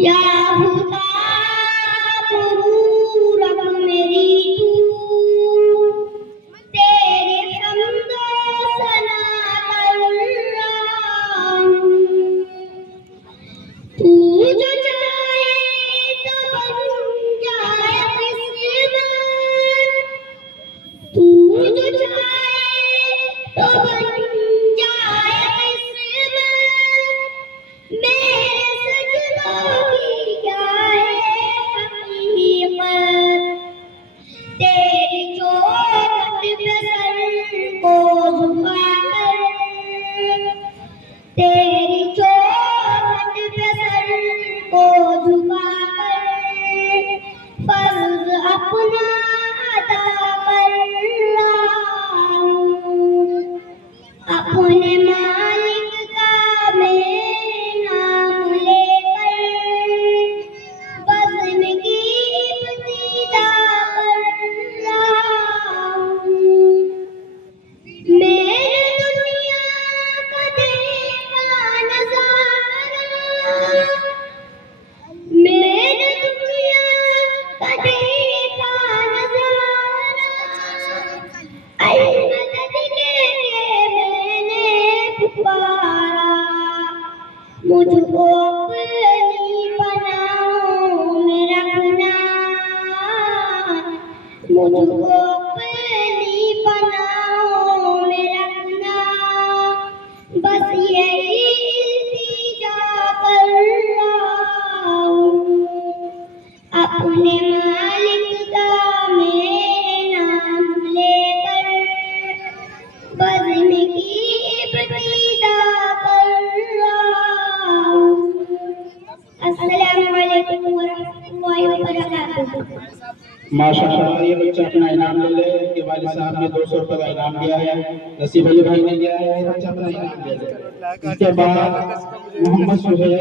या खुदा गुरूर अब मेरी तू तेरे हमदो सना कर रहा हूँ। तू जो चाहे तो बन जाए किस्मत, तू जो चाहे तो बन जाए किस्मत, मेरे सजदों की क्या है हकीकत। तेरी चौखट पे सर को झुकाकर, तेरी चौखट पे सर को झुकाकर फर्ज अपना अदा कर रहा हूँ। अपने मालिक का मैं नाम लेकर बज़्म की इब्तिदा कर रहा हूँ। मेरे दुनिया का देखा नज़ारा, मेरे दुनिया का देखा नज़ारा, ऐ मदद के मैंने पुकारा। मुझको अपनी बनाओ मेरा गुनाह, मुझको अपनी बनाओ मेरा गुनाह, बस यही इल्तिजा कर रहा हूँ। अपने मालिक का मैं नाम लेकर बज़्म की इब्तिदा कर रहा हूँ। अस्सलामु अलैकुम वरहमतुल्लाहि वबरकातुहू। माशाअल्लाह, ये बच्चा अपना इनाम ले ले। इसके वालिद साहब ने 200 रुपए का इनाम दिया है, नसीब अली भाई ने दिया है, बच्चा अपना इनाम ले ले। इसके बाद मोहम्मद सुहेल